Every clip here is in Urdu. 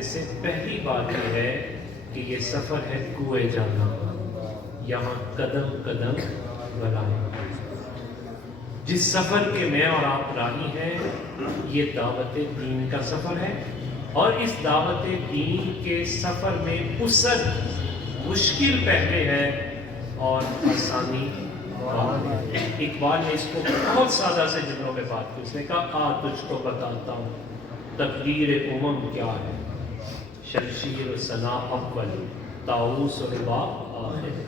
میں سے پہلی بات یہ ہے کہ یہ سفر ہے کوئے جانا، یہاں قدم قدم بلائیں۔ جس سفر کے میں اور آپ راہی ہیں یہ دعوت دین کا سفر ہے، اور اس دعوت دین کے سفر میں اسد مشکل پہلے ہے اور آسانی بعد میں۔ اقبال نے اس کو بہت سادہ سے جملوں میں بات کی، اس نے کہا آ تجھ کو بتاتا ہوں تقدیر امم کیا ہے، شمشیر و ثنا اول، طاؤس و رباط آخر۔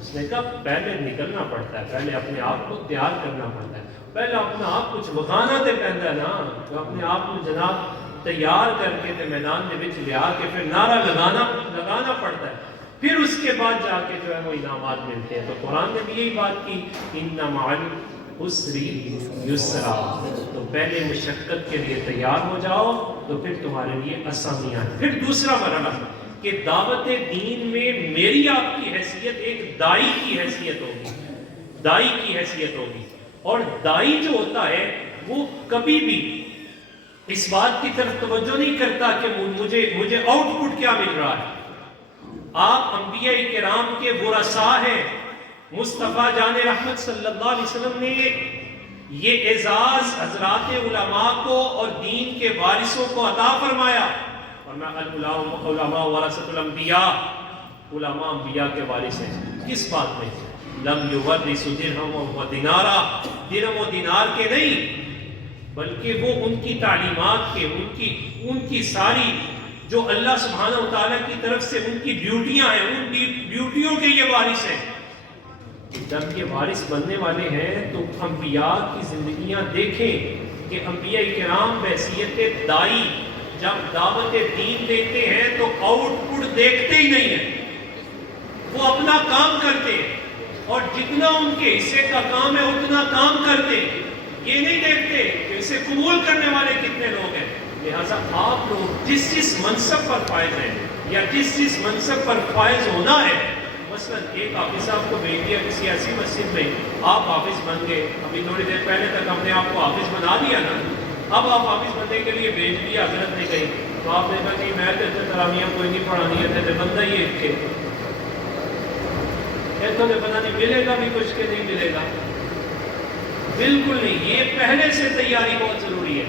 اس نے کہا پہلے نکلنا پڑتا ہے، پہلے اپنے آپ کو تیار کرنا پڑتا ہے، پہلے اپنا آپ کچھ وکھانا تے پہنتا ہے نا، تو اپنے آپ کو جناب تیار کر کے تے میدان دے وچ لیا کے پھر نعرہ لگانا پڑتا ہے، پھر اس کے بعد جا کے جو ہے وہ انعامات ملتے ہیں۔ تو قرآن نے بھی یہی بات کی ان مع العسر یسرا، تو پہلے مشقت کے لیے تیار ہو جاؤ تو پھر تمہارے لیے آسانیاں ہیں۔ پھر دوسرا مرحلہ کہ دعوت دین میں میری آپ کی حیثیت ایک دائی کی حیثیت ہوگی، دائی کی حیثیت ہوگی، اور دائی جو ہوتا ہے وہ کبھی بھی اس بات کی طرف توجہ نہیں کرتا کہ مجھے آؤٹ پٹ کیا مل رہا ہے۔ آپ انبیاء کرام کے ورثاء ہیں، مصطفیٰ جان رحمت صلی اللہ علیہ وسلم نے یہ اعزاز حضرات علماء کو اور دین کے وارثوں کو عطا فرمایا، اور میں علماء ورثۃ الانبیاء، علماء انبیاء کے وارث ہیں۔ کس بات میں؟ لم یورثوا درہم و دینارا، درہم و دینار کے نہیں، بلکہ وہ ان کی تعلیمات کے، ان کی ساری جو اللہ سبحانہ و تعالیٰ کی طرف سے ان کی ڈیوٹیاں ہیں، ان ڈیوٹیوں کے یہ وارث ہیں۔ جب یہ وارث بننے والے ہیں تو انبیاء کی زندگیاں دیکھیں کہ انبیاء کرام بحیثیت دائی جب دعوت دین دیتے ہیں تو آؤٹ پٹ دیکھتے ہی نہیں ہیں، وہ اپنا کام کرتے ہیں، اور جتنا ان کے حصے کا کام ہے اتنا کام کرتے ہیں، یہ نہیں دیکھتے کہ اسے قبول کرنے والے کتنے لوگ ہیں۔ لہٰذا آپ لوگ جس منصب پر فائز ہیں یا جس منصب پر فائز ہونا ہے، مثلا ایک حافظ صاحب کو بھیج دیا کسی ایسی مسجد میں، آپ حافظ بن گئے، ابھی تھوڑی دیر پہلے تک ہم نے آپ کو حافظ بنا دیا نا، اب آپ حافظ بننے کے لیے بھیج دیا حضرت نے کہیں، تو آپ نے کہا کہ میں تو تراویح کوئی نہیں پڑھانی ہے، تو بندہ ہی ایک کے تو پتہ نہیں ملے گا بھی کچھ کہ نہیں ملے گا، بالکل نہیں۔ یہ پہلے سے تیاری بہت ضروری ہے۔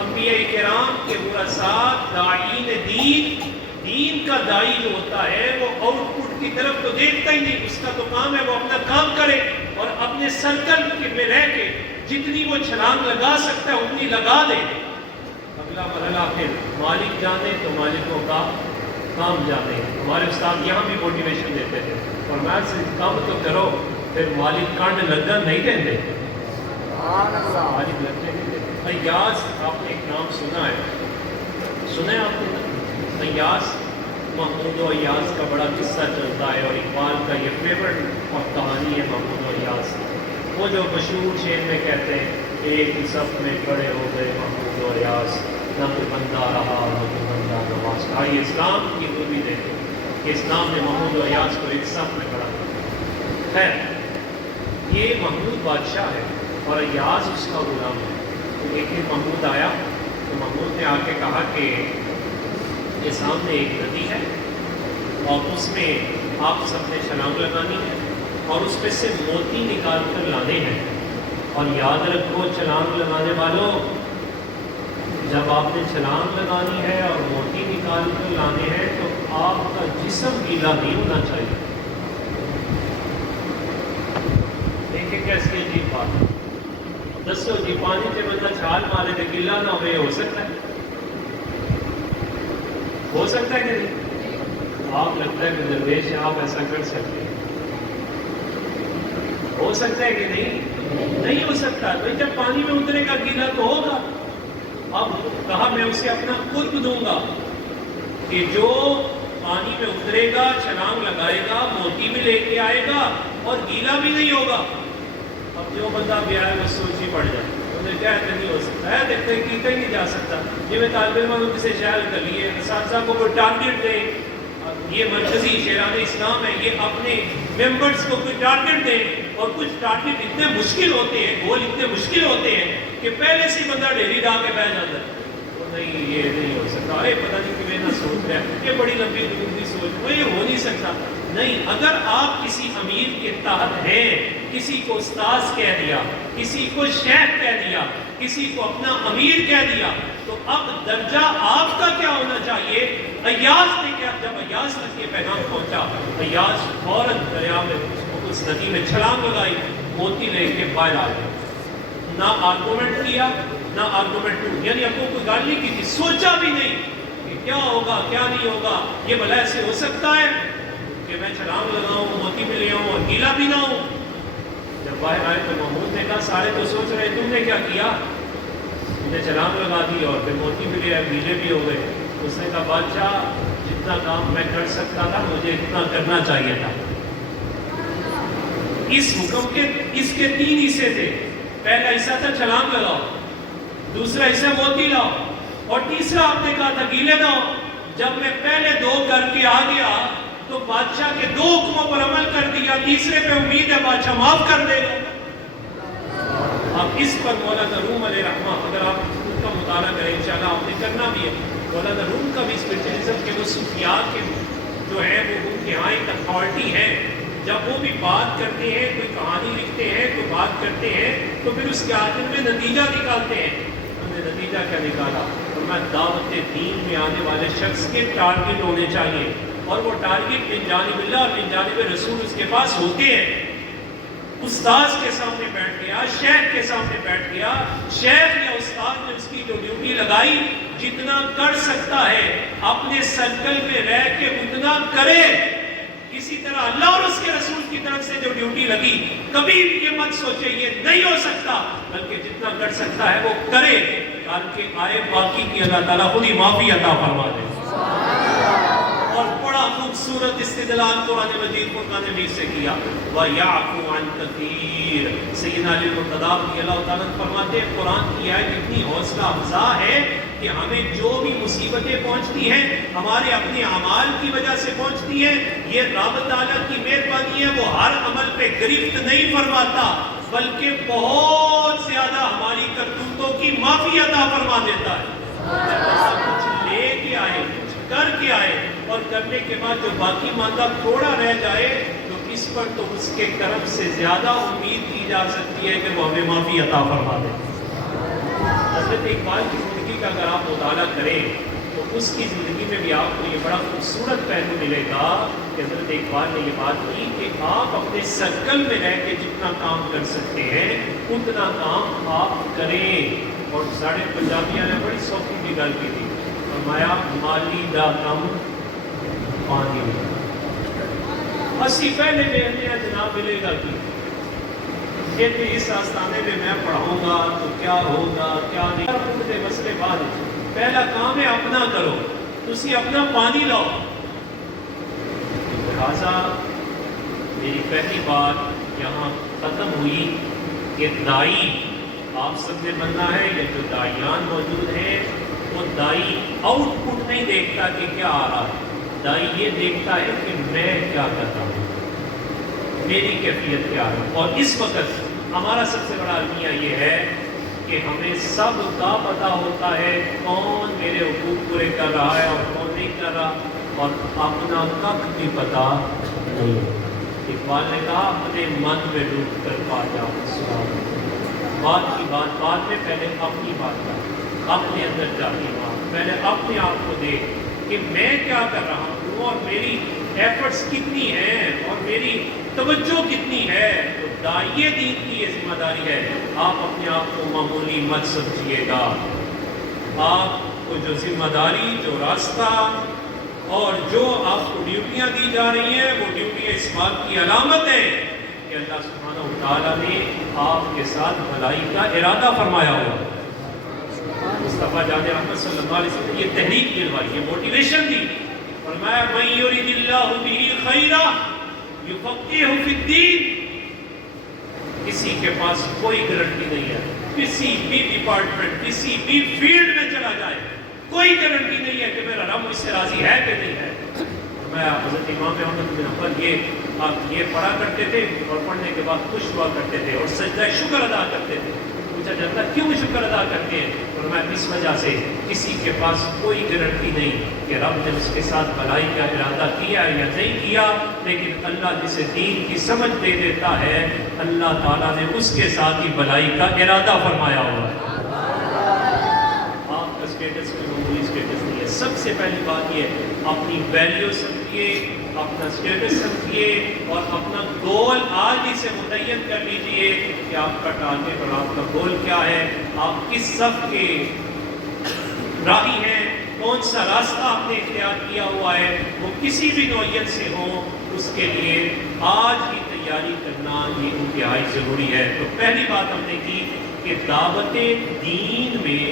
انبیاء کرام کے ورثاء داعین دین کا دائی جو ہوتا ہے وہ آؤٹ پٹ کی طرف تو دیکھتا ہی نہیں، اس کا تو کام ہے وہ اپنا کام کرے اور اپنے سرکل میں رہ کے جتنی وہ چھلانگ لگا سکتا ہے اتنی لگا دے۔ اگلا مرحلہ پھر مالک جانے تو مالکوں کا کام جانے۔ ہمارے استاد یہاں بھی موٹیویشن دیتے تھے، اور میں سے کام تو کرو، پھر مالک کانڈ لگا نہیں دیتے، مالک لگنے نہیں دیتے۔ ایاز، آپ نے ایک نام سنا ہے آپ نے؟ ایاز، محمود و ایاز کا بڑا قصہ چلتا ہے، اور اقبال کا یہ فیورٹ اور کہانی ہے محمود و ایاز۔ وہ جو مشہور شعر میں کہتے ہیں ایک ہی صف میں کھڑے ہو گئے محمود و ایاز، نہ تو بندہ رہا نہ تو بندہ نواز۔ آئیے اسلام کی خوبی دیکھیں کہ اسلام نے محمود و ایاز کو ایک صف میں کھڑا کیا۔ خیر، یہ محمود بادشاہ ہے اور ایاز اس کا غلام ہے۔ ایک دن محمود آیا تو محمود نے آ کے کہا کہ یہ سامنے ایک ندی ہے اور اس میں آپ سب نے چھلانگ لگانی ہے اور اس میں سے موتی نکال کر لانے ہیں، اور یاد رکھو چھلانگ لگانے والوں، جب آپ نے چھلانگ لگانی ہے اور موتی نکال کر لانے ہیں تو آپ کا جسم گیلا نہیں ہونا چاہیے۔ دیکھیں کیسی عجیب بات ہے، دسو جی پانی سے بندہ چھال مارے تو گلا نہ ہوئے، ہو سکتا ہے؟ ہو سکتا ہے کہ نہیں؟ آپ لگتا ہے کہ درویش آپ ایسا کر سکتے ہیں؟ ہو سکتا ہے کہ نہیں؟ نہیں ہو سکتا۔ تو جب پانی میں اترے گا گیلا تو ہوگا۔ اب کہا میں اسے اپنا قرب دوں گا کہ جو پانی میں اترے گا، چھلانگ لگائے گا، موتی بھی لے کے آئے گا اور گیلا بھی نہیں ہوگا۔ اب جو بندہ بھی آئے وہ سوچ ہی پڑ جائے، انہیں کیا ہے نہیں ہو سکتا ہے، دیکھتے ہیں کیتا ہی نہیں جا سکتا۔ یہ میں طالب علموں کو کسی شہر کر لیے، اساتذہ کو کوئی ٹارگیٹ دیں، یہ مرکزی شیران اسلام ہے، یہ اپنے ممبرز کو کوئی ٹارگیٹ دیں، اور کچھ ٹارگیٹ اتنے مشکل ہوتے ہیں، گول اتنے مشکل ہوتے ہیں کہ پہلے سے بندہ ڈھیری ڈال کے بیٹھ جاتا ہے۔ نہیں، یہ نہیں ہو سکتا، ہائے پتہ نہیں کہ میں نہ سوچ رہا ہے یہ بڑی لمبی سوچ، وہ یہ ہو نہیں سکتا۔ نہیں، اگر آپ کسی امیر کے تحت ہیں، کسی کو استاذ کہہ دیا، کسی کو شیخ کہہ دیا، کسی کو اپنا امیر کہہ دیا، تو اب درجہ آپ کا کیا ہونا چاہیے؟ ایاز نے کیا، جب ایاز تک یہ پیغام پہنچا، ایاز فوراً دریا میں اس ندی میں چھلانگ لگائی، موتی لے کے باہر آ گئے، نہ آرگومنٹ کیا نہ آرگومنٹ ٹو، یعنی اب وہ کوئی گالی کی تھی، سوچا بھی نہیں کہ کیا ہوگا کیا نہیں ہوگا، یہ بھلا ایسے ہو سکتا ہے کہ میں چھلانگ لگاؤں، موتی بھی لے آؤں اور گیلا بھی نہ ہوں۔ جب باہر آئے تو محمود نے کہا سارے تو سوچ رہے تم نے کیا کیا، تم نے چھلانگ لگا دی اور پھر موتی بھی لے آئے، گیلے بھی ہو گئے۔ اس نے کہا بادشاہ جتنا کام میں کر سکتا تھا مجھے اتنا کرنا چاہیے تھا۔ اس حکم کے اس کے 3 حصے تھے، پہلا حصہ تھا چھلانگ لگاؤ، دوسرا حصہ موتی لاؤ، اور تیسرا آپ نے کہا تھا گیلے نہ ہو۔ جب میں پہلے 2 کر کے آ گیا تو بادشاہ کے 2 حکموں پر عمل کر دیا، تیسرے پہ امید ہے بادشاہ معاف کر دے گا۔ اب اس پر مولانا روم علیہ رحمہ، اگر آپ ان کا مطالعہ کریں انشاءاللہ آپ نے کرنا بھی ہے، مولانا روم کا بھی اسپرچولیزم کے وہ صوفیاء کے جو ہیں وہ ان کے ہاں ایک اتھارٹی ہے، جب وہ بھی بات کرتے ہیں، کوئی کہانی لکھتے ہیں، کوئی بات کرتے ہیں، تو پھر اس کے آخر میں نتیجہ نکالتے ہیں۔ انہوں نے نتیجہ کیا نکالا؟ فرمایا دعوت دین میں آنے والے شخص کے ٹارگٹ ہونے چاہیے، اور وہ ٹارگٹ من جانب اللہ اور من جانب رسول اس کے پاس ہوتے ہیں۔ استاذ کے سامنے بیٹھ گیا، شیخ کے سامنے بیٹھ گیا، شیخ یا استاد نے اس کی جو ڈیوٹی لگائی، جتنا کر سکتا ہے اپنے سرکل میں رہ کے اتنا کرے۔ اسی طرح اللہ اور اس کے رسول کی طرف سے جو ڈیوٹی لگی، کبھی یہ مت سوچے یہ نہیں ہو سکتا، بلکہ جتنا کر سکتا ہے وہ کرے، تاکہ آئے باقی کی اللہ تعالیٰ خود ہی معافی عطا فرما دے۔ اور بڑا خوبصورت استدلال قرآن مجید فرقان حمید سے کیا، وَيَعْفُ عَنْ كَثِيرٍ۔ سیدنا علی مرتضیٰ رضی اللہ تعالیٰ فرماتے ہیں قرآن کی آیت اتنی حوصلہ افزا ہے کہ ہمیں جو بھی مصیبتیں پہنچتی ہیں ہمارے اپنے اعمال کی وجہ سے پہنچتی ہیں، یہ رب تعالیٰ کی مہربانی ہے، وہ ہر عمل پہ گرفت نہیں فرماتا، بلکہ بہت زیادہ ہماری کرتوتوں کی معافی عطا فرما دیتا ہے۔ کچھ لے کے آئے، کچھ کر کے آئے، اور کرنے کے بعد جو باقی ماندہ تھوڑا رہ جائے تو اس پر تو اس کے کرم سے زیادہ امید کی جا سکتی ہے کہ وہ ہمیں معافی عطا فرما دے۔ حضرت اقبال کی زندگی کا اگر آپ مطالعہ کریں تو اس کی زندگی میں بھی آپ کو یہ بڑا خوبصورت پہلو ملے گا کہ حضرت اقبال نے یہ بات کی کہ آپ اپنے سرکل میں رہ کے جتنا کام کر سکتے ہیں اتنا کام آپ کریں۔ اور ساڑھے پنجابیاں نے بڑی سوکھی کی گل کی تھی، فرمایا مالی دا کم پانی اسی پہلے بیٹھنے ہیں جناب ملے گا کی کہ اس آستانے میں میں پڑھاؤں گا تو کیا ہوگا کیا نہیں، مسئلے بعد پہلا کام ہے اپنا کرو، تسی اپنا پانی لاؤ۔ لہٰذا میری پہلی بات یہاں ختم ہوئی کہ دائی آپ سب نے بننا ہے، یا جو دائیان موجود ہیں وہ دائی آؤٹ پٹ نہیں دیکھتا کہ کیا آ رہا ہے، دائی یہ دیکھتا ہے کہ میں کیا کرتا ہوں، میری کیفیت کیا ہے۔ اور اس وقت ہمارا سب سے بڑا المیہ یہ ہے کہ ہمیں سب کا پتہ ہوتا ہے کون میرے حقوق پورے کر رہا ہے اور کون نہیں کر رہا، اور اپنا کک بھی پتہ نہیں۔ اقبال نے کہا اپنے من میں ڈوب کر پا جاؤ، بات کی بات بعد میں، پہلے اپنی بات کر، اپنے اندر جا کے بات، پہلے اپنے آپ کو دیکھ کہ میں کیا کر رہا ہوں اور میری ایفرٹس کتنی ہیں اور میری توجہ کتنی ہے۔ تو داعیے دین کی یہ ذمہ داری ہے، آپ اپنے آپ کو معمولی مت سمجھیے گا، آپ کو جو ذمہ داری، جو راستہ اور جو آپ کو ڈیوٹیاں دی جا رہی ہیں وہ ڈیوٹیاں اس بات کی علامت ہے کہ اللہ سبحانہ و تعالیٰ نے آپ کے ساتھ بھلائی کا ارادہ فرمایا ہوا۔ مصطفیٰ جان احمد صلی اللہ علیہ وسلم نے یہ تحریک دلوائی، یہ موٹیویشن دی، فرمایا من یرید اللہ بہ خیرا یفقہہ فی الدین۔ کسی کے پاس کوئی گارنٹی نہیں ہے، کسی بھی ڈپارٹمنٹ، کسی بھی فیلڈ میں چلا جائے، کوئی گارنٹی نہیں ہے کہ میرا رب مجھ سے راضی ہے کہ نہیں ہے۔ فرمایا حضرت امام احمد بن حنبل یہ پڑھا کرتے تھے اور پڑھنے کے بعد خوش ہوا کرتے تھے اور سجدہ شکر ادا کرتے تھے۔ پوچھا جاتا کیوں شکر ادا کرتے ہیں؟ فرمایا اس وجہ سے کسی کے پاس کوئی گارنٹی نہیں کہ رب نے اس کے ساتھ بھلائی کا ارادہ کیا یا نہیں کیا، لیکن اللہ جسے دین کی سمجھ دے دیتا ہے اللہ تعالیٰ نے اس کے ساتھ ہی بھلائی کا ارادہ فرمایا ہوا ہے۔ آپ کا اسٹیٹس کوئی معمولی اسٹیٹس نہیں ہے۔ سب سے پہلی بات یہ ہے اپنی ویلیو سمجھیے، اپنا اسٹیٹس سمجھیے اور اپنا گول آج ہی سے متعین کر لیجئے کہ آپ کا ٹارگیٹ اور آپ کا گول کیا ہے، آپ کس صف کے راہی ہیں، کون سا راستہ آپ نے اختیار کیا ہوا ہے، وہ کسی بھی نوعیت سے ہو، اس کے لیے آج ہی تیاری کرنا یہ انتہائی ضروری ہے۔ تو پہلی بات ہم نے کی کہ دعوت دین میں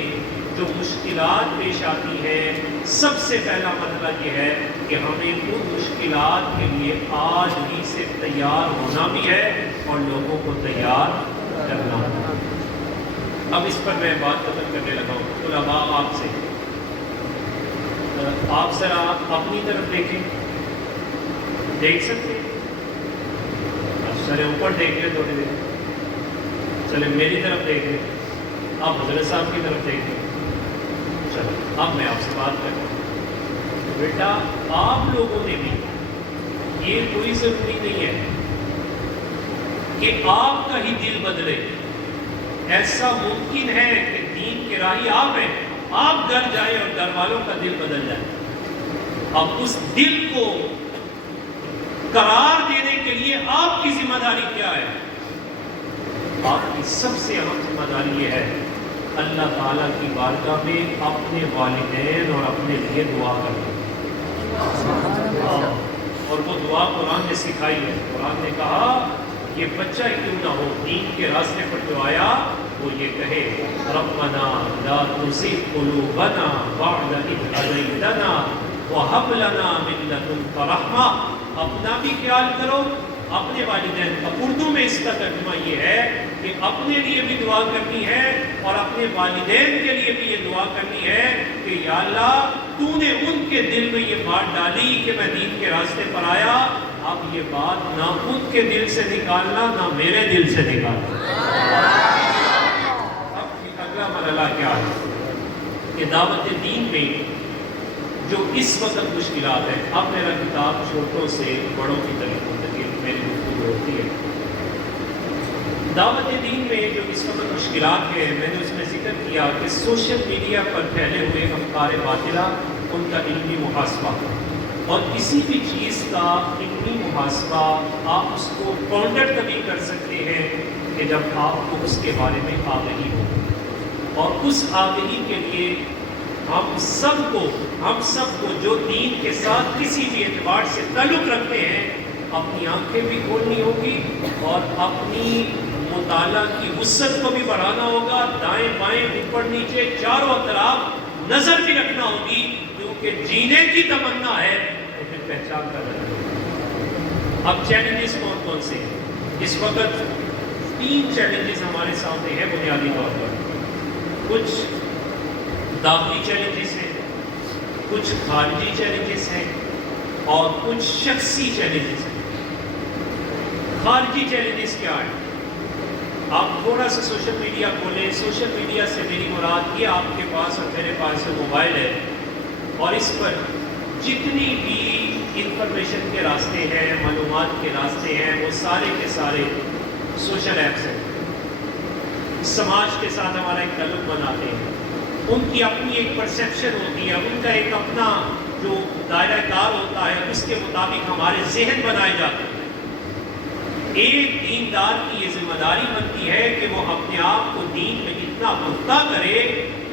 جو مشکلات پیش آتی ہیں، سب سے پہلا مسئلہ یہ ہے کہ ہمیں ان مشکلات کے لیے آج ہی سے تیار ہونا بھی ہے اور لوگوں کو تیار کرنا ہے۔ اب اس پر میں بات ختم کرنے لگا ہوں۔ علماء آپ سے آپ ذرا اپنی طرف دیکھیں، دیکھ سکتے ہیں؟ سر اوپر دیکھ لیں تھوڑی دیر، چلے میری طرف دیکھ لیں، آپ حضرت صاحب کی طرف دیکھ لیں۔ چلو اب میں آپ سے بات کرتا ہوں۔ بیٹا آپ لوگوں نے بھی یہ کوئی ضروری نہیں ہے کہ آپ کا ہی دل بدلے، ایسا ممکن ہے کہ دین کے راہی آپ ہیں، آپ گھر جائیں اور گھر والوں کا دل بدل جائے۔ اب اس دل کو قرار دینے کے لیے آپ کی ذمہ داری کیا ہے؟ آپ کی سب سے اہم ذمہ داری یہ ہے اللہ تعالیٰ کی بارگاہ میں اپنے والدین اور اپنے لیے دعا کرنا، اور وہ دعا قرآن نے سکھائی ہے۔ قرآن نے کہا یہ بچہ کیوں نہ ہو، دین کے راستے پر جو آیا وہ یہ کہے ربنا لا تزغ قلوبنا بعد إذ هديتنا وهب لنا من لدنك رحمة۔ اپنا بھی خیال کرو، اپنے والدین کا۔ اردو میں اس کا ترجمہ یہ ہے کہ اپنے لیے بھی دعا کرنی ہے اور اپنے والدین کے لیے بھی یہ دعا کرنی ہے کہ یا اللہ تو نے ان کے دل میں یہ بات ڈالی کہ میں دین کے راستے پر آیا، اب یہ بات نہ ان کے دل سے نکالنا نہ میرے دل سے نکالنا۔ اب اگلا مرحلہ کیا ہے کہ دعوت دین میں جو اس وقت مشکلات ہیں، اب میرا کتاب چھوٹوں سے بڑوں کی طرف میری گفتگو ہوتی ہے۔ دعوت دین میں جو اس وقت مشکلات ہیں، میں نے اس میں ذکر کیا کہ سوشل میڈیا پر پھیلے ہوئے افکار باطلہ، ان کا علمی محاسبہ، اور کسی بھی چیز کا علمی محاسبہ آپ اس کو کاؤنٹر تبھی کر سکتے ہیں کہ جب آپ کو اس کے بارے میں آگہی ہو، اور اس آگہی کے لیے ہم سب کو جو دین کے ساتھ کسی بھی اعتبار سے تعلق رکھتے ہیں، اپنی آنکھیں بھی کھولنی ہوگی اور اپنی مطالعہ کی وسعت کو بھی بڑھانا ہوگا، دائیں بائیں اوپر نیچے چاروں طرف نظر بھی رکھنا ہوگی، کیونکہ جینے کی تمنا ہے تو پھر پہچان کر رہنا ہوگا۔ اب چیلنجز کون کون سے ہیں؟ اس وقت 3 چیلنجز ہمارے سامنے ہیں بنیادی طور پر۔ کچھ دعوی چیلنجز ہیں، کچھ خارجی چیلنجز ہیں اور کچھ شخصی چیلنجز ہیں۔ خارجی چیلنجز کیا ہے؟ آپ تھوڑا سا سوشل میڈیا کھولیں، سوشل میڈیا سے میری مراد یہ آپ کے پاس اور میرے پاس موبائل ہے، اور اس پر جتنی بھی انفارمیشن کے راستے ہیں، معلومات کے راستے ہیں، وہ سارے کے سارے سوشل ایپس ہیں۔ سماج کے ساتھ ہمارا ایک تعلق بناتے ہیں، ان کی اپنی ایک پرسیپشن ہوتی ہے، ان کا ایک اپنا جو دائرہ کار ہوتا ہے، اس کے مطابق ہمارے ذہن بنائے جاتے ہیں۔ ایک دیندار کی یہ ذمہ داری بنتی ہے کہ وہ اپنے آپ کو دین میں اتنا پختہ کرے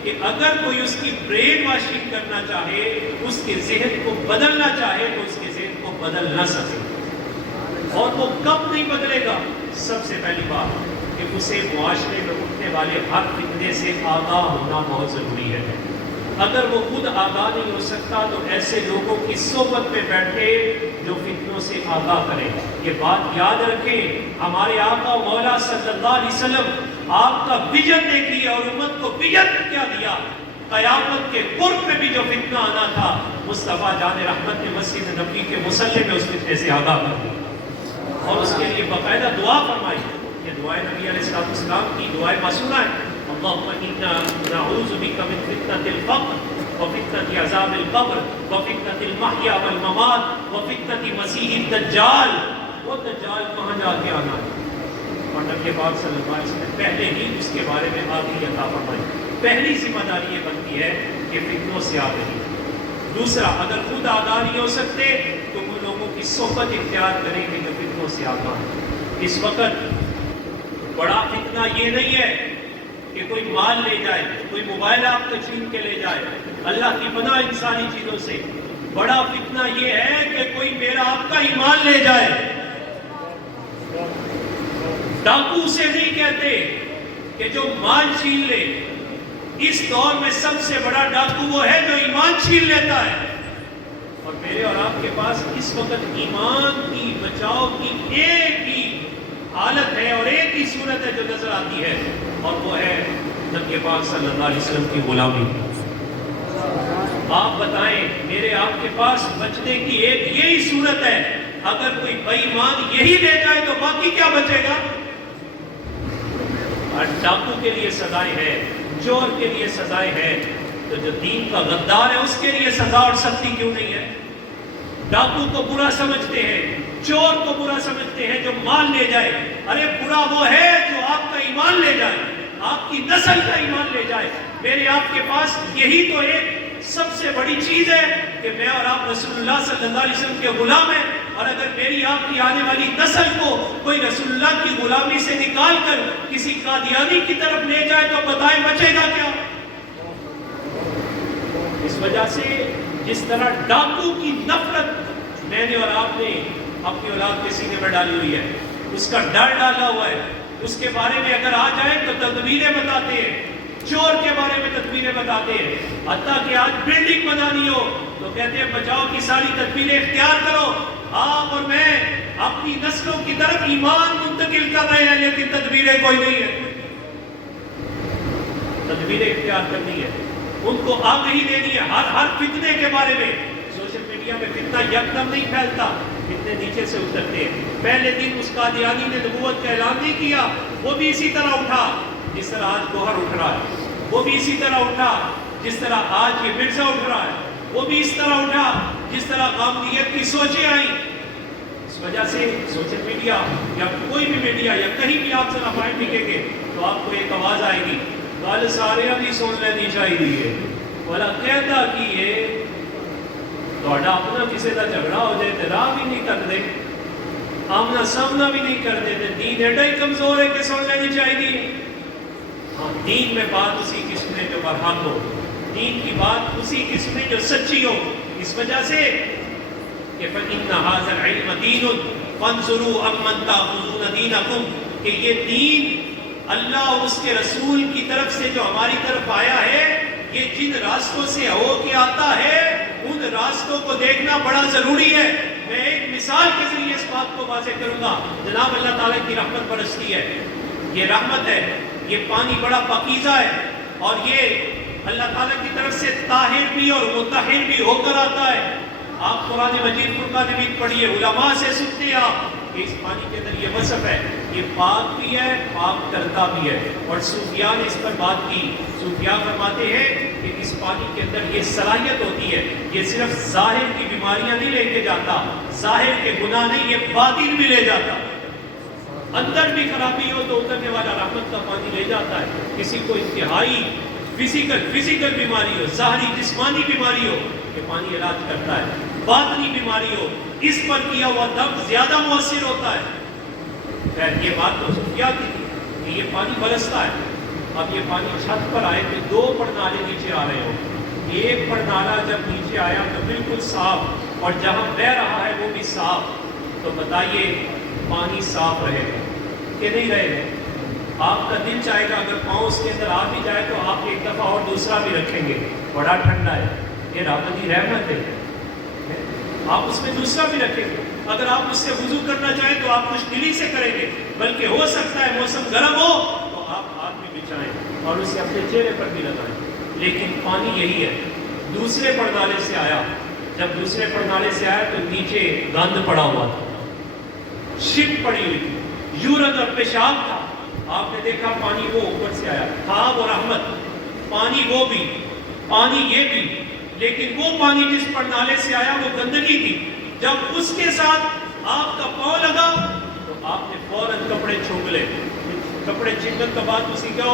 کہ اگر کوئی اس کی برین واشنگ کرنا چاہے، اس کے ذہن کو بدلنا چاہے، تو اس کے ذہن کو بدل نہ سکے۔ اور وہ کب نہیں بدلے گا؟ سب سے پہلی بات کہ اسے معاشرے میں اٹھنے والے ہر فتنے سے آگاہ ہونا بہت ضروری ہے۔ اگر وہ خود آگاہ نہیں ہو سکتا تو ایسے لوگوں کی صحبت میں بیٹھے جو فتنوں سے آگاہ کریں۔ یہ بات یاد رکھیں، ہمارے آقا مولا صلی اللہ علیہ وسلم آپ کا ویژن دیکھیے اور امت کو ویژن کیا دیا۔ قیامت کے قرب میں بھی جو فتنہ آنا تھا، مصطفیٰ جان رحمت نے مسجد نبی کے مصلی میں اس فتنے سے آگاہ کر دیا اور اس کے لیے باقاعدہ دعا فرمائی۔ یہ دعائیں نبی علیہ السلام کی دعائیں معصومہ ہیں۔ اللهم انا نعوذ بك من فتنة الفقر وفتنة عذاب القبر وفتنة المحیا والممات وفتنة مسیح الدجال. وہ دجال کہاں جا کے آنا ہے؟ اور نبی پاک صلی اللہ علیہ وسلم پہلے ہی اس کے بارے میں آگاہی عطا فرمائی. پہلی ذمہ داری یہ بنتی ہے کہ فتنوں سے آگاہی. دوسرا، اگر خود آگاہ نہیں ہو سکتے تو وہ لوگوں کی صحبت اختیار کریں گے جو فتنوں سے آگاہ ہیں. اس وقت بڑا فتنہ یہ نہیں ہے کہ کوئی مال لے جائے، کوئی موبائل آپ کو چھین کے لے جائے، اللہ کی پناہ ان ساری چیزوں سے. بڑا فتنہ یہ ہے کہ کوئی میرا آپ کا ایمان لے جائے. ڈاکو سے نہیں کہتے کہ جو مال چھین لے. اس دور میں سب سے بڑا ڈاکو وہ ہے جو ایمان چھین لیتا ہے. اور میرے اور آپ کے پاس اس وقت ایمان کی بچاؤ کی ایک ہی حالت ہے اور ایک ہی صورت ہے جو نظر آتی ہے، اور وہ ہے نبی پاک صلی اللہ علیہ وسلم کی غلامی. آپ بتائیں، میرے آپ کے پاس بچنے کی ایک یہی صورت ہے. اگر کوئی بے ایمان یہی لے جائے تو باقی کیا بچے گا؟ اور ڈاکو کے لیے سزائیں ہیں، چور کے لیے سزائیں ہیں، تو جو دین کا غدار ہے اس کے لیے سزا اور سختی کیوں نہیں ہے؟ ڈاکو کو برا سمجھتے ہیں، چور کو برا سمجھتے ہیں جو مال لے جائے. ارے برا وہ ہے جو آپ کا ایمان لے جائے، آپ کی نسل کا ایمان لے جائے. میرے آپ کے پاس یہی تو ایک سب سے بڑی چیز ہے کہ میں اور آپ رسول اللہ صلی اللہ علیہ وسلم کے غلام ہیں. اور اگر میری آپ کی آنے والی نسل کو کوئی رسول اللہ کی غلامی سے نکال کر کسی قادیانی کی طرف لے جائے تو بتائیں بچے گا کیا؟ اس وجہ سے جس طرح ڈاکو کی نفرت میں نے اور آپ نے اپنی اولاد کے سینے میں ڈالی ہوئی ہے، اس کا ڈر ڈالا ہوا ہے، اس کے بارے میں اگر آ جائیں تو تدبیریں بتاتے ہیں، چور کے بارے میں تدبیریں بتاتے ہیں. حتیٰ کہ آج بلڈنگ بنانی ہو تو کہتے ہیں بچاؤ کی ساری تدبیریں اختیار کرو. آپ اور میں اپنی نسلوں کی طرف ایمان منتقل کر رہے ہیں، لیکن تدبیریں کوئی نہیں ہے. تدبیریں اختیار کرنی ہے، ان کو آگاہی دینی ہے ہر فتنے کے بارے میں. سوشل میڈیا میں فتنہ یکدم نہیں پھیلتا، فتنے نیچے سے اترتے ہیں. پہلے دن اس قادیانی نے نبوت کا اعلان نہیں کیا، وہ بھی اسی طرح اٹھا جس طرح آج گوہر اٹھ رہا ہے. وہ بھی اسی طرح اٹھا جس طرح آج یہ مرزا اٹھ رہا ہے. وہ بھی اس طرح اٹھا جس طرح غامدیت کی سوچیں آئیں. اس وجہ سے سوشل میڈیا یا کوئی بھی میڈیا یا کہیں بھی آپ ذرا فائنڈ لکھیں گے تو آپ کو ایک آواز آئے گی، گل سارے بھی سن لینی چاہیے. بولا کہتا کی ہے تھوڑا اپنا کسی کا جھگڑا ہو جائے تو راہ بھی نہیں کرتے، آمنا سامنا بھی نہیں کرتے، تو دین ایڈا ہی کمزور ہے کہ سن لینی چاہیے. ہاں، دین میں بات اسی قسم میں جو برحق ہو، دین کی بات اسی قسم میں جو سچی ہو. اس وجہ سے کہ فَإِنَّ هَذَا الْعِلْمَ دِينٌ فَانْظُرُوا عَمَّنْ تَأْخُذُونَ دِينَكُمْ، کہ یہ دین اللہ اور اس کے رسول کی طرف سے جو ہماری طرف آیا ہے، یہ جن راستوں سے ہو کے آتا ہے ان راستوں کو دیکھنا بڑا ضروری ہے. میں ایک مثال کے ذریعے اس بات کو واضح کروں گا. جناب اللہ تعالیٰ کی رحمت برستی ہے، یہ رحمت ہے، یہ پانی بڑا پاکیزہ ہے، اور یہ اللہ تعالیٰ کی طرف سے طاہر بھی اور مطہر بھی ہو کر آتا ہے. آپ قرآن مجید فرقان حمید پڑھیے، علماء سے سنتے ہیں آپ کہ اس پانی کے اندر یہ وصف ہے، یہ پاک بھی ہے، پاک کرتا بھی ہے. اور صوفیاء نے اس پر بات کی. صوفیاء فرماتے ہیں کہ اس پانی کے اندر یہ صلاحیت ہوتی ہے، یہ صرف ظاہر کی بیماریاں نہیں لے کے جاتا، ظاہر کے گناہ نہیں، یہ باطن بھی لے جاتا. اندر بھی خرابی ہو تو اترنے والا رحمت کا پانی لے جاتا ہے. کسی کو انتہائی فزیکل بیماری ہو، ظاہری جسمانی بیماری ہو، یہ پانی علاج کرتا ہے. باطنی بیماری ہو، اس پر کیا ہوا دم زیادہ مؤثر ہوتا ہے. خیر یہ بات تو صوفیاء کی تھی کہ یہ پانی برستا ہے. اب یہ پانی چھت پر آئے تو 2 پڑنالے نیچے آ رہے ہو. ایک پڑنالا جب نیچے آیا تو بالکل صاف، اور جہاں بہ رہا ہے وہ بھی صاف. تو بتائیے پانی صاف رہے گا کہ نہیں رہے گا؟ آپ کا دل چاہے گا اگر پاؤں اس کے اندر آ بھی جائے تو آپ ایک دفعہ اور دوسرا بھی رکھیں گے. بڑا ٹھنڈا ہے، یہ رحمتی رحمت ہے، آپ اس میں دوسرا بھی رکھیں گے. اگر آپ اس سے وضو کرنا چاہیں تو آپ خوش دلی سے کریں گے، بلکہ ہو سکتا ہے موسم گرم ہو تو آپ ہاتھ بھی بچھائیں اور اسے اپنے چہرے پر بھی لگائیں. لیکن پانی یہی ہے. دوسرے پڑنالے سے آیا، جب دوسرے پڑنالے سے آیا تو نیچے گند پڑا ہوا تھا، شٹ پڑی ہوئی تھی، یورین اور پیشاب تھا. آپ نے دیکھا پانی وہ اوپر سے آیا تھا، وہ رحمت، پانی وہ بھی، پانی یہ بھی، لیکن وہ پانی جس پر نالے سے آیا وہ گندگی تھی. جب اس کے ساتھ آپ کا پاؤں لگا تو آپ نے فوراً کپڑے چھوک لے. کپڑے چھینکنے کے بعد اسی کا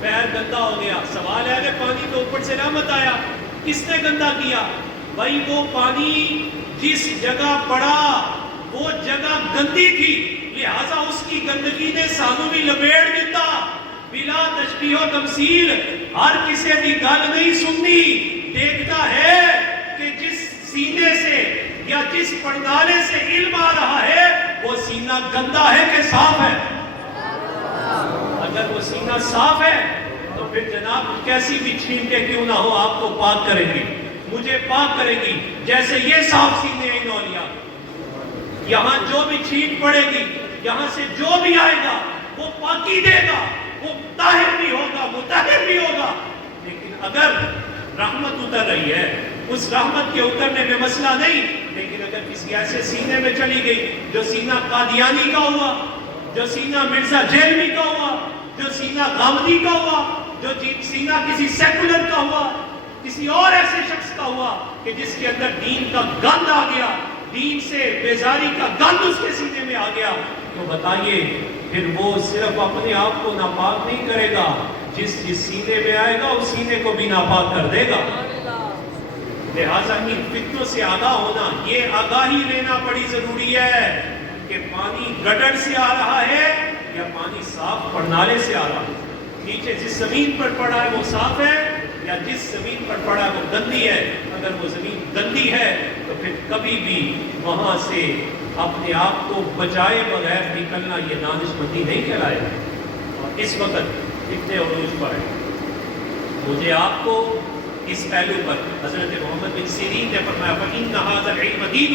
پیر گندا ہو گیا. سوال ہے کہ پانی تو اوپر سے رحمت آیا، کس نے گندا کیا؟ بھائی وہ پانی جس جگہ پڑا وہ جگہ گندی تھی، لہذا اس کی گندگی نے سانو بھی لپیٹ دیتا. بلا تشبیہ و تمثیل، ہر کسی کی گل نہیں سننی. دیکھتا ہے کہ جس سینے سے یا جس پردالے سے علم آ رہا ہے وہ سینہ گندا ہے کہ صاف ہے. اگر وہ سینہ صاف ہے تو پھر جناب کیسی بھی چھینٹیں کیوں نہ ہو آپ کو پاک کرے گی، مجھے پاک کرے گی. جیسے یہ صاف سینے ہیں اولیاء، یہاں جو بھی چھینٹ پڑے گی، یہاں سے جو بھی آئے گا وہ پاکی دے گا، وہ طاہر بھی ہوگا، مطہر بھی ہوگا. لیکن اگر رحمت اتر رہی ہے، اس رحمت کے اترنے میں مسئلہ نہیں، لیکن اگر کسی ایسے سینے میں چلی گئی جو سینہ قادیانی کا ہوا، جو سینہ مرزا جیلوی کا ہوا، جو سینہ غامدی کا ہوا، جو سینہ کسی سیکولر کا ہوا، کسی اور ایسے شخص کا ہوا کہ جس کے اندر دین کا گند آ گیا، دین سے بیزاری کا گند اس کے سینے میں آ گیا، تو بتائیے پھر وہ صرف اپنے آپ کو ناپاک نہیں کرے گا، جس سینے میں آئے گا اس سینے کو بھی ناپاک کر دے گا. لہٰذا ان فتنوں سے آگاہ ہونا، یہ آگاہی لینا بڑی ضروری ہے کہ پانی گٹر سے آ رہا ہے یا پانی صاف پڑنالے سے آ رہا ہے. نیچے جس زمین پر پڑا ہے وہ صاف ہے یا جس زمین پر پڑا ہے وہ گندی ہے. اگر وہ زمین گندی ہے تو پھر کبھی بھی وہاں سے اپنے آپ کو بچائے بغیر نکلنا یہ دانشمندی نہیں کہلائے. اور اس وقت اتنے عروج پر ہے. مجھے آپ کو اس پہلو پر حضرت محمد بن سیرین نے فرمایا فَإِنَّ هَذَا الْعِلْمَ دِينٌ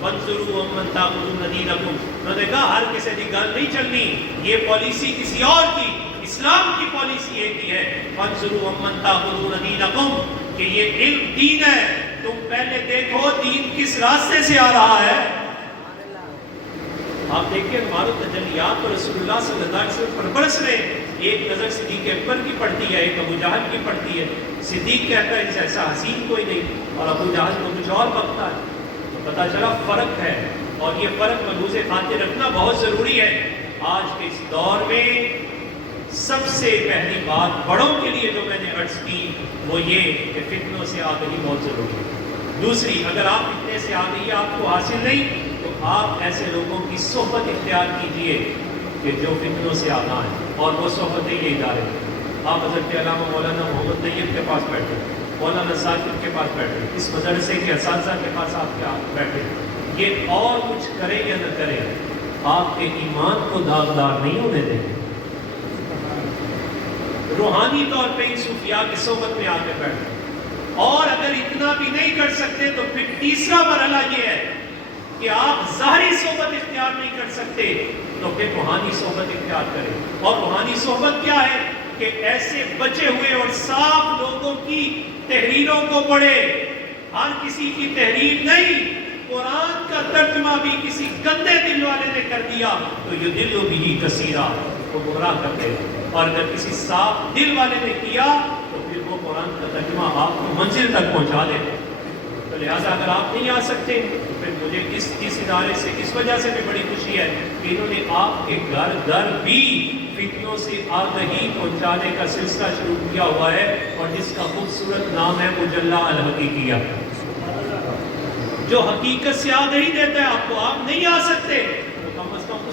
فَانْظُرُوا عَمَّنْ تَأْخُذُونَ دِينَكُمْ. انہوں نے کہا ہر کسی کی گل نہیں چلنی، یہ پالیسی کسی اور کی، اسلام کی پالیسی ایک ہی ہے فَانْظُرُوا عَمَّنْ تَأْخُذُونَ دِينَكُمْ، کہ یہ علم دین ہے. تم پہلے دیکھو دین کس راستے سے آ رہا ہے. آپ دیکھیں ہمارے تجلیات تو رسول اللہ صلی اللہ علیہ وسلم پر برس رہے. ایک نظر صدیق اکبر کی پڑتی ہے، ایک ابو جہل کی پڑتی ہے. صدیق کہتا ہے ایسا حسین کوئی نہیں، اور ابو جہل کو کچھ اور بکتا ہے. تو پتہ چلا فرق ہے، اور یہ فرق ملحوظ خاطر رکھنا بہت ضروری ہے. آج کے اس دور میں سب سے پہلی بات بڑوں کے لیے جو میں نے عرض کی وہ یہ کہ فتنوں سے آگہی بہت ضروری ہے. دوسری، اگر آپ فتنے سے آگہی آپ کو حاصل نہیں تو آپ ایسے لوگوں کی صحبت اختیار کیجئے کہ جو فتنوں سے آگاہ ہیں، اور وہ صحبتیں یہ ادارے ہیں. آپ حضرت علامہ مولانا محمد طیب کے پاس بیٹھے، مولانا ثاقب کے پاس بیٹھے، اس مدرسے کے اساتذہ کے پاس آپ کے بیٹھے. یہ اور کچھ کریں یا نہ کریں، آپ کے ایمان کو داغدار نہیں ہونے دیں. روحانی طور پہ ان صوفیاء کی صحبت میں آ کے بیٹھے. اور اگر اتنا بھی نہیں کر سکتے تو پھر تیسرا مرحلہ یہ ہے کہ آپ ظاہری صحبت اختیار نہیں کر سکتے تو پھر روحانی صحبت اختیار کریں. اور روحانی صحبت کیا ہے کہ ایسے بچے ہوئے اور صاف لوگوں کی تحریروں کو پڑھے. ہر کسی کی تحریر نہیں، قرآن کا ترجمہ بھی کسی گندے دل والے نے کر دیا تو یہ دل بھی کثیرہ کو گمراہ کرتے ہیں. اور اگر کسی صاف دل والے نے کیا تو پھر وہ قرآن کا ترجمہ آپ کو منزل تک پہنچا دے. تو لہٰذا اگر آپ نہیں آ سکتے تو پھر مجھے اس ادارے سے اس وجہ سے بھی بڑی خوشی ہے کہ انہوں نے آپ کے گھر گھر بھی فتنوں سے آگہی پہنچانے کا سلسلہ شروع کیا ہوا ہے، اور جس کا خوبصورت نام ہے مجلہ الحقیقیہ، جو حقیقت سے آگہی دیتا ہے آپ کو. آپ نہیں آ سکتے تو کم از کم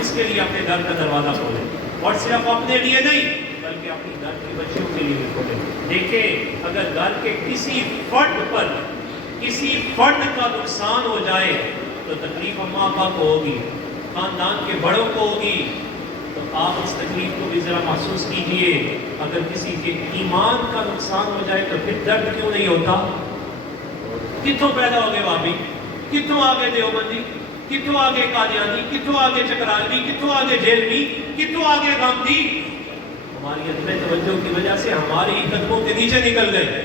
اس کے لیے اپنے گھر کا دروازہ کھولیں، اور صرف اپنے لیے نہیں بلکہ اپنی گھر کے بچوں کے لیے بھی کھولیں. دیکھیں اگر گھر کے کسی فرد کا نقصان ہو جائے تو تکلیف اماں ابا کو ہوگی، خاندان کے بڑوں کو ہوگی. تو آپ اس تکلیف کو بھی ذرا محسوس کیجئے. اگر کسی کے ایمان کا نقصان ہو جائے تو پھر درد کیوں نہیں ہوتا؟ کتوں پیدا ہو گئے بابی، کتوں آگے دیوبندی، کتوں آگے قادیانی، کتوں آگے چکرالوی، کتوں آگے جیلوی، کتوں آگے غامدی. ہماری عدم توجہ کی وجہ سے ہماری قدموں کے نیچے نکل گئے.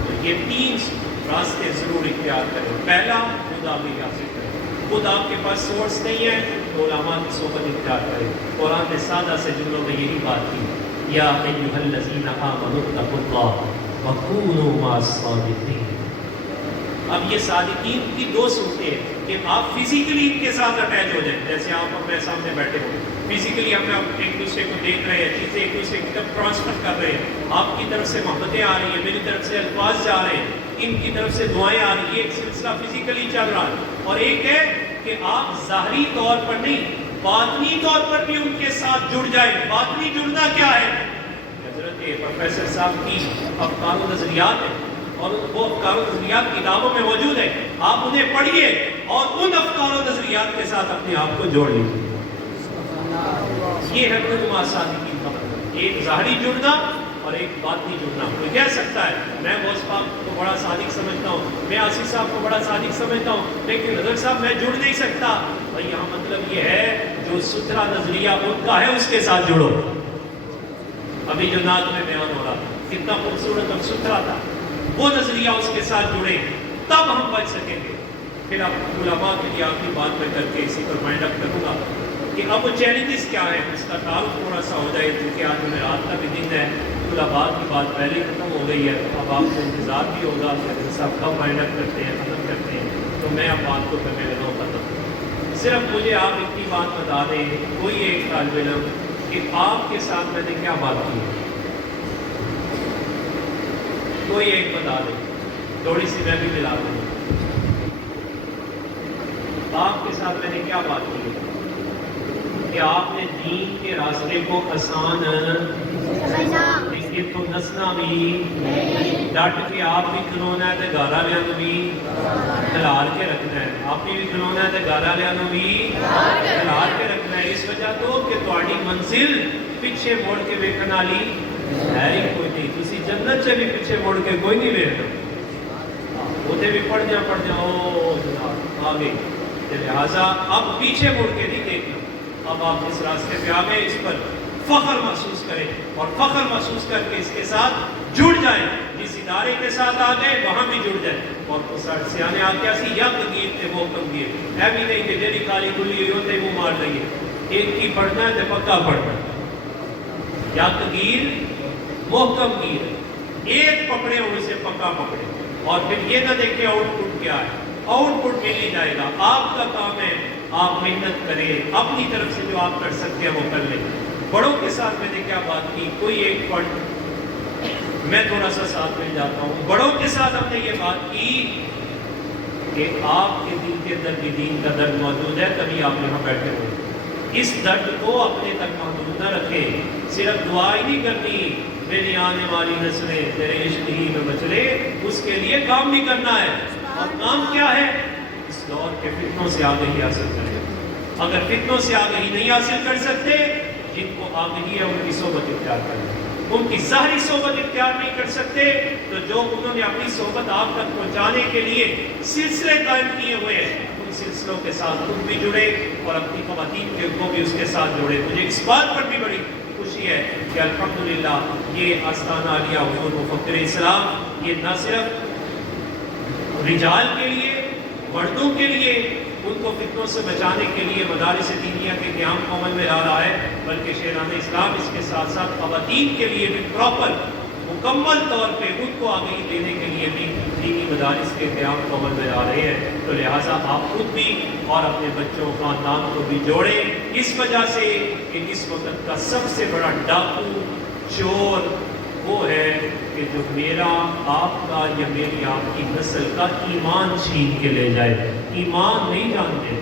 تو یہ 3 راستے ضرور اختیار کریں. پہلا، خود آپ ہی حاصل کریں. خود آپ کے پاس سورس نہیں ہے تو علماء کی صحبت اختیار کریں. قرآن نے سادہ سے جملوں میں یہی بات کی, یا ایھا الذین آمنوا اتقوا اللہ وکونوا مع الصادقین. اب یہ صادقین کی دو صورتیں ہیں کہ آپ فزیکلی ان کے ساتھ اٹیچ ہو جائیں, جیسے آپ اور میں سامنے بیٹھے ہو, فزیکلی ہم ایک دوسرے کو دیکھ رہے ہیں, چیزیں ایک دوسرے کی طرف ٹرانسفر کر رہے ہیں, آپ کی طرف سے محبتیں آ رہی ہیں, میری طرف سے الفاظ جا رہے ہیں, ان کی طرف سے دعائیں آ رہی ہیں, یہ ایک سلسلہ فزیکلی چل رہا ہے. اور ایک ہے کہ آپ ظاہری طور پر نہیں, باطنی طور پر بھی ان کے ساتھ جڑ جائیں. باطنی جڑنا کیا ہے؟ حضرت پروفیسر صاحب کی افکار و نظریات ہیں, اور وہ افکار و نظریات کتابوں میں موجود ہے, آپ انہیں پڑھیے اور ان افکار و نظریات کے ساتھ اپنے آپ کو جوڑ لیجیے. یہ ہے کونوا صادقین کا مطلب, ایک ظاہری جڑنا اور ایک باطنی جڑنا. کوئی کہہ سکتا ہے میں غوث پاک کو بڑا صادق سمجھتا ہوں, میں آصف صاحب کو بڑا صادق سمجھتا ہوں, لیکن حضرت صاحب میں جڑ نہیں سکتا. بھائی یہاں مطلب یہ ہے جو ستھرا نظریہ ان کا ہے اس کے ساتھ جڑو. ابھی جو نعت میں بیان ہو رہا کتنا خوبصورت اور ستھرا تھا, وہ نظریہ اس کے ساتھ جڑے تب ہم بچ سکیں گے. پھر اب علماء کے لیے آخری بات میں کر کے اسی پر مائنڈ اپ کروں گا کہ اب وہ چیلنجز کیا ہے, اس کا تعارف تھوڑا سا ہو جائے, کیونکہ آج میں رات کا بھی دن ہے. علماء کی بات پہلے ہی ختم ہو گئی ہے, اب آپ کو انتظار بھی ہوگا کہ حضرت صاحب کب مائنڈ اپ کرتے ہیں, ختم کرتے ہیں. تو میں اب بات کو کرنے لگا ہوں ختم. صرف مجھے آپ اتنی بات بتا دیں, کوئی ایک طالب علم, کہ آپ کے ساتھ میں نے کیا بات کی ہے, کوئی ایک بتا دیں, تھوڑی سی میں بھی ملا دوں. آپ کے ساتھ میں نے کیا بات کی ہے کہ آپ نے دین کے راستے کو آسان لیکن تو نسنا بھی ڈٹ کے, آپ بھی کھلونا ہے تو گھر والوں بھی کھلار کے رکھنا ہے, آپ بھی کھلونا ہے تو گھر والوں بھی کھلار کے رکھنا ہے. اس وجہ تو کہ تہاڈی منزل پیچھے مڑ کے ویکھن والی ہے ہی کوئی نہیں. تسی جنت سے بھی پیچھے مڑ کے کوئی نہیں ویکھدا, اوتے بھی پڑھ جاؤ جناب آ گئی. لہٰذا اب پیچھے مڑ کے نہیں دیکھنا, اب آپ جس راستے پہ آ گئے اس پر فخر محسوس کریں, اور فخر محسوس کر کے اس کے ساتھ جڑ جائیں. جس ادارے کے ساتھ آ گئے وہاں بھی جڑ جائیں. اور تو سیانے آ گیا سی یک گیت تے محکم گیت, ہے بھی نہیں کہ جیڑی کالی گلی ہوئی ہوتے منہ مار لئیے, ایک کی پڑھنا ہے تو پکا پڑھنا ہے. یک گیر محکم گیر, ایک پکڑے اور اسے پکا پکڑے, اور پھر یہ نہ دیکھیں آؤٹ پٹ کیا ہے, آؤٹ پٹ مل ہی جائے گا. آپ کا کام ہے آپ محنت کریں, اپنی طرف سے جو آپ کر سکتے ہیں وہ کر لیں. بڑوں کے ساتھ میں نے کیا بات کی, کوئی ایک پوائنٹ میں تھوڑا سا ساتھ مل جاتا ہوں. بڑوں کے ساتھ ہم نے یہ بات کی کہ آپ کے دل کے اندر بھی دین کا درد موجود ہے, تبھی آپ یہاں بیٹھے ہوئے. اس درد کو اپنے تک محدود نہ رکھیں. صرف دعا ہی نہیں کرنی میری آنے والی نسلیں تیرے عشق ہی میں بچلے, اس کے لیے کام بھی کرنا ہے. اور کام کیا ہے؟ اس دور کے فتنوں سے آگہی حاصل کریں. اگر فتنوں سے آگہی نہیں حاصل کر سکتے, جن کو آگہی ہے ان کی صحبت اختیار کریں. ان کی ظاہری صحبت اختیار نہیں کر سکتے تو جو انہوں نے اپنی صحبت آپ تک پہنچانے کے لیے سلسلے قائم کیے ہوئے ہیں, ان سلسلوں کے ساتھ خود بھی جڑے اور اپنی خواتین کو بھی اس کے ساتھ جوڑے. مجھے اس بات پر بھی بڑی خوشی ہے کہ الحمدللہ یہ آستانہ عالیہ حضور مفکر اسلام یہ نہ صرف رجال کے لیے, مردوں کے لیے, ان کو فتنوں سے بچانے کے لیے مدارس دینیہ کے قیام کو عمل میں لا رہا ہے, بلکہ شیران اسلام اس کے ساتھ ساتھ خواتین کے لیے بھی پراپر مکمل طور پہ ان کو آگہی دینے کے لیے بھی دینی مدارس کے قیام کو عمل میں لا رہے ہیں. تو لہٰذا آپ خود بھی اور اپنے بچوں خاندان کو بھی جوڑیں. اس وجہ سے کہ اس وقت کا سب سے بڑا ڈاکو چور وہ ہے کہ جو میرا آپ کا یا میری آپ کی نسل کا ایمان چھین کے لے جائے. ایمان نہیں جانتے,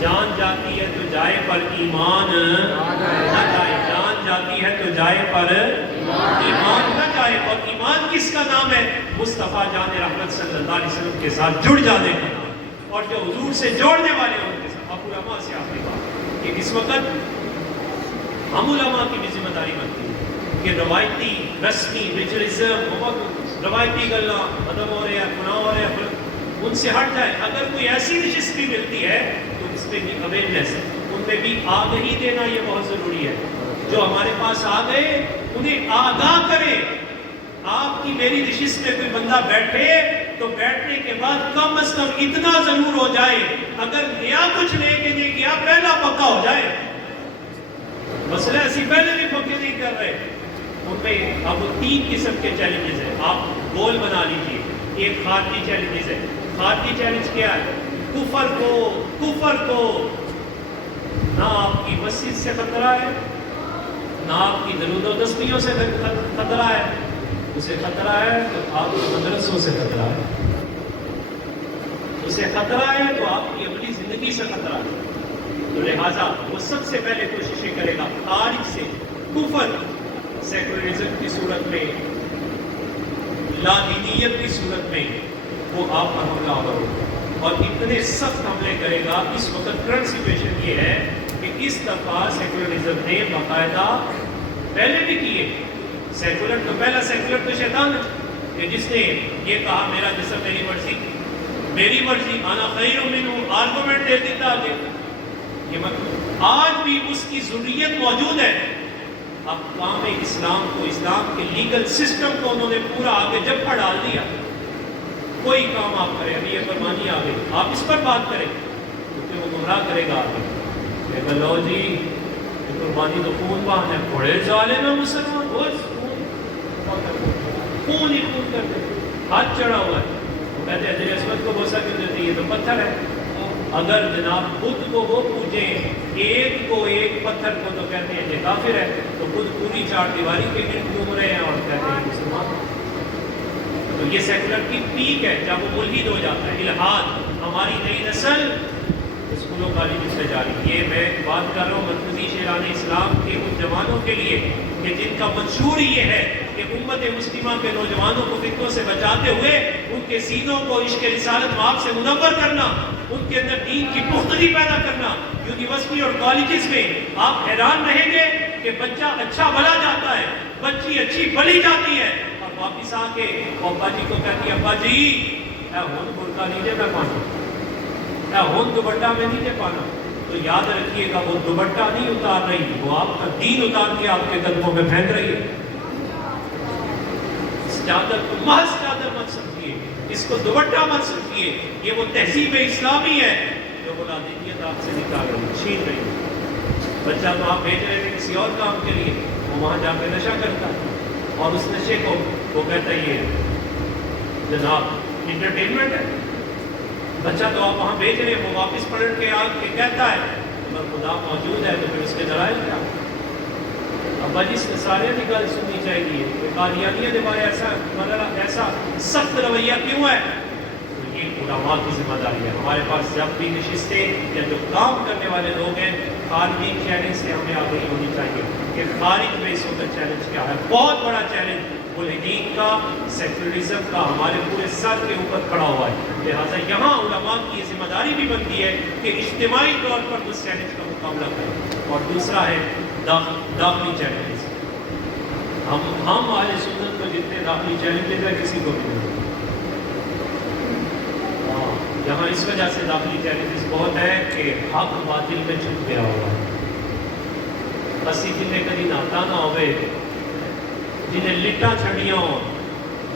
جان جاتی ہے تو جائے پر ایمان نہ جائے, جان جاتی ہے تو جائے پر ایمان نہ جائے. اور ایمان کس کا نام ہے؟ مصطفیٰ جان رحمت صلی اللہ علیہ وسلم کے ساتھ جڑ جانے کا نام. اور جو حضور سے جوڑنے والے ہیں ان کے ساتھ. اب علماء سے آخری بات کہ اس وقت ہم علماء کی بھی ذمہ داری بنتی ہے کہ روایتی رسمی ریچولزم روایتی گلا ختم ہو رہے ہیں, گناہ ہو رہے ہیں, ان سے ہٹ جائے. اگر کوئی ایسی نشست بھی ملتی ہے تو اس میں بھی اویئرنیس, ان میں بھی آگہی دینا یہ بہت ضروری ہے. جو ہمارے پاس آ گئے انہیں آگاہ کرے. آپ کی میری نشست میں کوئی بندہ بیٹھے تو بیٹھنے کے بعد کم از کم اتنا ضرور ہو جائے، اگر نیا کچھ لے کے نہیں گیا پہلا پکا ہو جائے۔ مسئلہ ایسی پہلے بھی پکے نہیں کر رہے، ان میں اب 3 قسم کے چیلنجز ہیں، آپ گول بنا لیجیے۔ ایک خارجی چیلنجز ہے۔ خارجی چیلنج کیا ہے؟ کفر کو نہ آپ کی مسجد سے خطرہ ہے، نہ آپ کی درود و تسبیحوں سے خطرہ ہے، اسے خطرہ ہے تو آپ کی مدرسوں سے خطرہ ہے، اسے خطرہ ہے تو آپ کی اپنی زندگی سے خطرہ ہے۔ تو لہٰذا وہ سب سے پہلے کوششیں کرے گا خارج سے، کفر، سیکولرزم کی صورت میں، لا دینیت کی صورت میں وہ آپ پر حملہ کرو، اور اتنے سخت حملے کرے گا۔ اس وقت کرنٹ سچویشن یہ ہے کہ اس دفعہ سیکولرزم نے باقاعدہ پہلے بھی کیے، سیکولر تو پہلا سیکولر تو شیطان ہے کہ جس نے یہ کہا میرا جسم میری مرضی آنا خیر منہ، آرگومنٹ دے دیتا آگے۔ یہ مطلب آج بھی اس کی ضروریت موجود ہے۔ اقوام اسلام کو، اسلام کے لیگل سسٹم کو انہوں نے پورا آگے جب ڈال دیا۔ کوئی کام آپ کریں، ابھی یہ فرمانی آ گئی، آپ اس پر بات کریں کیونکہ وہ گمراہ کرے گا آگے کہ لو جی یہ قربانی تو خون بہانا ہے، بڑے ظالم ہیں مسلمان، خون ہی خون کرتے، ہاتھ چڑھا ہوا ہے۔ وہ کہتے ہیں حجر اسود کو بوسہ کیوں دیتے؟ یہ تو پتھر ہے۔ اگر جناب بدھ کو وہ پوجیں ایک کو ایک پتھر کو تو کہتے ہیں یہ کافر ہے، تو بدھ پوری 4 دیواری کے گرد گھوم رہے ہیں اور کہتے ہیں مسلمان۔ تو یہ سیکولر کی پیک ہے جب وہ ملحد ہو جاتا ہے، الحاد۔ ہماری نئی نسل اسکولوں کالجوں سے جاری، یہ میں بات کر رہا ہوں مرکزی شیران اسلام کے ان جوانوں کے لیے کہ جن کا منشور یہ ہے کہ امت مسلمہ کے نوجوانوں کو فتنوں سے بچاتے ہوئے ان کے سینوں کو عشق رسالت مآب سے منور کرنا، ان کے اندر دین کی پختگی پیدا کرنا۔ یونیورسٹی اور کالجز میں آپ حیران رہیں گے کہ بچہ اچھا بلا جاتا ہے، بچی اچھی بلی جاتی ہے، اور واپس آ کے ابا جی کو کہتی ہے ابا جی اے ہون برقع نہیں دے میں پانا، اے ہون دوپٹہ میں نہیں دے پانا۔ تو یاد رکھیے گا وہ دوپٹہ نہیں اتار رہی، وہ آپ کا دین اتار کے آپ کے قدموں میں پھینک رہی ہے۔ اس چادر کو محض چادر مت سمجھیے، اس کو دوپٹہ مت سمجھیے، یہ وہ تہذیب اسلامی ہے جو وہ لادینیت آپ سے نکال رہی ہے، چھین رہی ہے۔ بچہ تو آپ بھیج رہے تھے کسی اور کام کے لیے، وہ وہاں جا کے نشہ کرتا ہے، اور اس نشے کو وہ کہتا ہے یہ جناب انٹرٹینمنٹ ہے۔ بچہ تو آپ وہاں بھیج رہے ہیں، وہ واپس پلٹ کے آ کے کہتا ہے اگر خدا موجود ہے تو پھر اس کے دلائل کیا؟ ابا جی سارے کی گل سننی چاہیے کہ قادیانیہ کے بارے ایسا سخت رویہ کیوں ہے؟ تو یہ علماء کی ذمہ داری ہے۔ ہمارے پاس جب بھی نشستیں یا جو کام کرنے والے لوگ ہیں، خارجی چیلنج سے ہمیں آگاہی ہونی چاہیے کہ خارج میں اس وقت چیلنج کیا ہے۔ بہت بڑا چیلنج ملحدین کا، سیکولرزم کا ہمارے پورے سر کے اوپر کھڑا ہوا ہے۔ لہٰذا یہاں علماء کی یہ ذمہ داری بھی بنتی ہے کہ اجتماعی طور پر اس چیلنج کا مقابلہ کریں۔ اور دوسرا ہے داخلی چیلنجز۔ ہم اہل سنت کو جتنے داخلی چیلنجز ہیں کسی کو بھی نہیں۔ یہاں اس وجہ سے داخلی چیلنجز بہت ہے کہ حق باطل میں چھپ گیا ہوا ہے۔ اسی جنہیں کدی ناتا نہ ہوئے، جنہیں لٹاں چھڑیاں ہوں،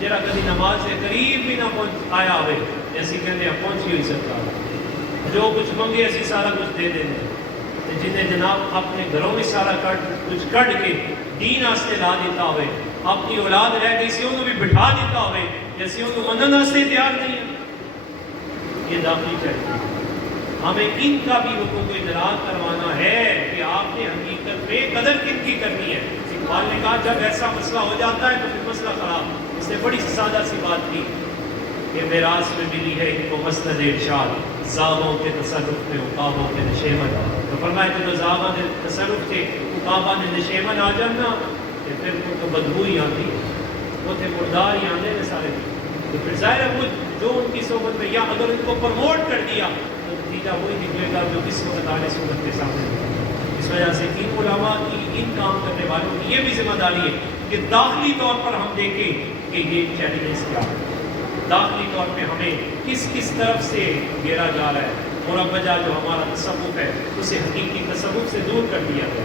جرا کدی نماز سے قریب بھی نہ آیا ہوئے، جیسی کہتے ہیں پہنچی ہوئی سرکار، جو کچھ منگے اسی سارا کچھ دے دیں، جنہیں جناب اپنے گھروں میں سارا کچھ کٹ کے دین آستے لا دیتا ہوئے، اپنی اولاد رہ گئی سی انہوں بھی بٹھا دیتا ہوئے، جیسے انہوں منن آستے تیار نہیں ہے۔ یہ داخلی چاہیے، ہمیں ان کا بھی حکم کو ادراک کروانا ہے کہ آپ نے حقیقت میں قدر کن کی کرنی ہے۔ اقبال نے کہا جب ایسا مسئلہ ہو جاتا ہے تو پھر مسئلہ خراب۔ اس نے بڑی سادہ سی بات کی کہ میراث میں ملی ہے ان کو مسند ارشاد، زاغوں کے تصرف میں عقابوں کے نشیمن۔ تو فرمایا کہ جو زاغوں کے تصرف تھے، عقابہ نے نشیمن آ جانا، پھر ان کو بدبو ہی آتی، وہ تھے مردار ہی آنے سارے۔ تو پھر ظاہر ہے وہ جو ان کی صحبت میں، یا اگر ان کو پروموٹ کر دیا تو نتیجہ وہی نکلے گا جو اس وقت اہل سنت کے سامنے ہے۔ اس وجہ سے ان علماء کی، ان کام کرنے والوں کی یہ بھی ذمہ داری ہے کہ داخلی طور پر ہم دیکھیں کہ یہ چیلنجز کیا ہے، داخلی طور پہ ہمیں کس کس طرف سے گھیرا جا رہا ہے۔ مربجہ جو ہمارا تصوف ہے اسے حقیقی تصوف سے دور کر دیا گیا،